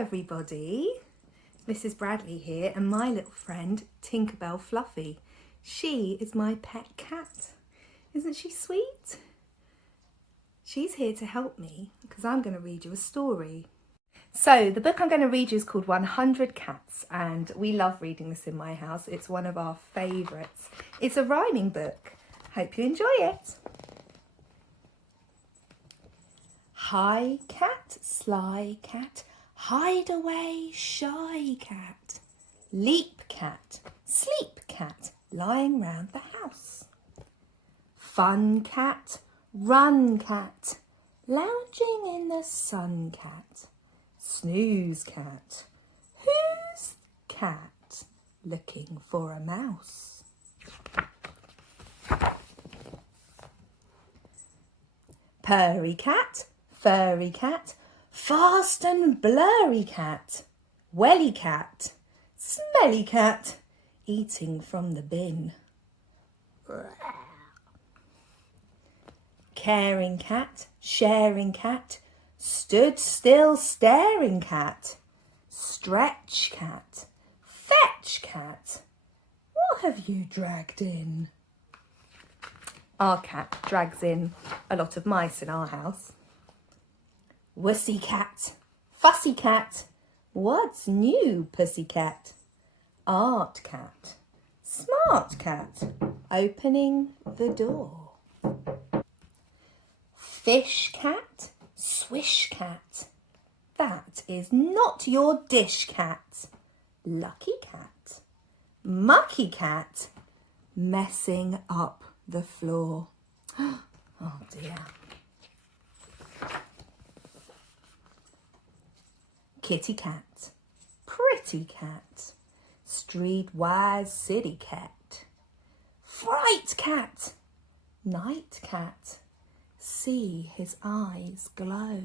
everybody, Mrs. Bradley here and my little friend Tinkerbell Fluffy. She is my pet cat. Isn't she sweet? She's here to help me because I'm going to read you a story. So the book I'm going to read you is called 100 Cats, and we love reading this in my house. It's one of our favourites. It's a rhyming book. Hope you enjoy it. High cat, sly cat, hide away, shy cat. Leap cat, sleep cat, lying round the house. Fun cat, run cat, lounging in the sun cat. Snooze cat, who's cat, looking for a mouse? Purry cat, furry cat, fast and blurry cat, welly cat, smelly cat, eating from the bin. Caring cat, sharing cat, stood still staring cat, stretch cat, fetch cat, what have you dragged in? Our cat drags in a lot of mice in our house. Wussy cat, fussy cat, what's new, pussy cat? Art cat, smart cat, opening the door. Fish cat, swish cat, that is not your dish cat. Lucky cat, mucky cat, messing up the floor. Oh dear. Kitty cat, pretty cat, streetwise city cat. Fright cat, night cat, see his eyes glow.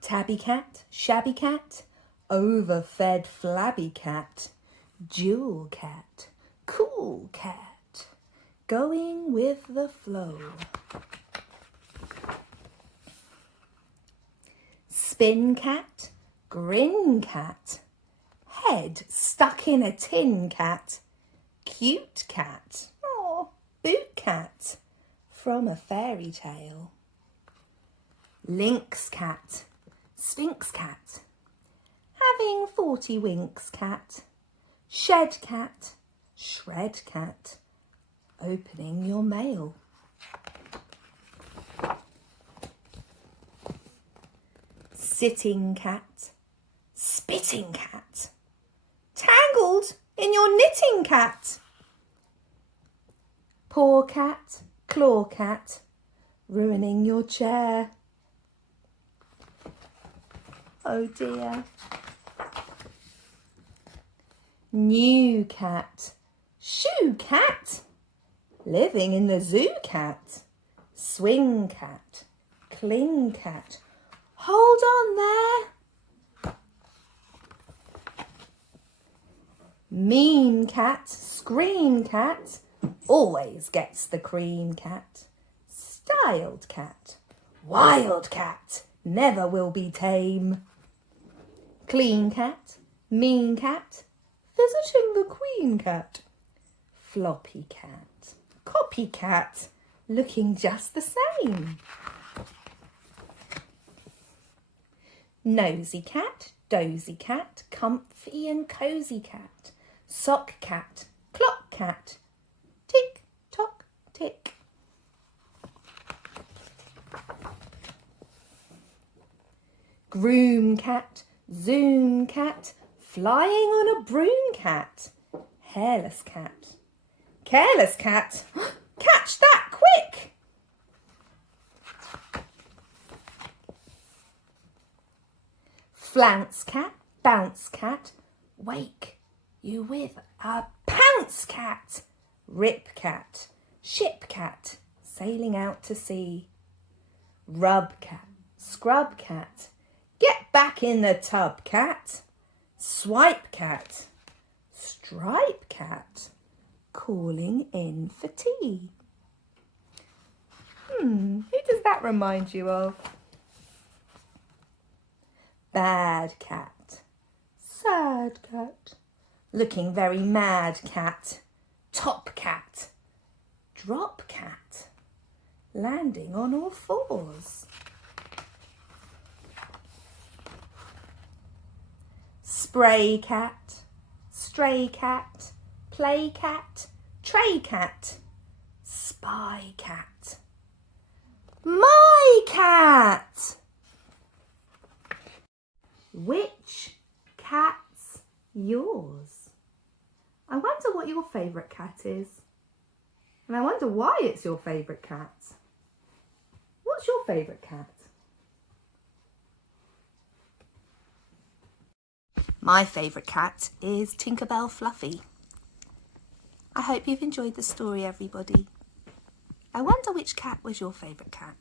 Tabby cat, shabby cat, overfed flabby cat. Jewel cat, cool cat, going with the flow. Spin cat, grin cat, head stuck in a tin cat. Cute cat, oh, boot cat, from a fairy tale. Lynx cat, sphinx cat, having 40 winks cat. Shed cat, shred cat, opening your mail. Sitting cat, spitting cat, tangled in your knitting cat. Paw cat, claw cat, ruining your chair. Oh dear. New cat, shoe cat, living in the zoo cat. Swing cat, cling cat, hold on there. Mean cat, scream cat, always gets the cream cat. Styled cat, wild cat, never will be tame. Clean cat, mean cat, visiting the queen cat. Floppy cat, copycat, looking just the same. Nosy cat, dozy cat, comfy and cosy cat. Sock cat, clock cat, tick tock tick. Groom cat, zoom cat, flying on a broom cat. Hairless cat, careless cat, catch that quick. Flounce cat, bounce cat, wake you with a pounce cat. Rip cat, ship cat, sailing out to sea. Rub cat, scrub cat, get back in the tub cat. Swipe cat, stripe cat, calling in for tea. Who does that remind you of? bad cat, sad cat, looking very mad cat, top cat, drop cat, landing on all fours. Spray cat, stray cat, play cat, tray cat, spy cat, my cat. Which cat's yours? I wonder what your favourite cat is. And I wonder why it's your favourite cat. What's your favourite cat? My favourite cat is Tinkerbell Fluffy. I hope you've enjoyed the story, everybody. I wonder which cat was your favourite cat.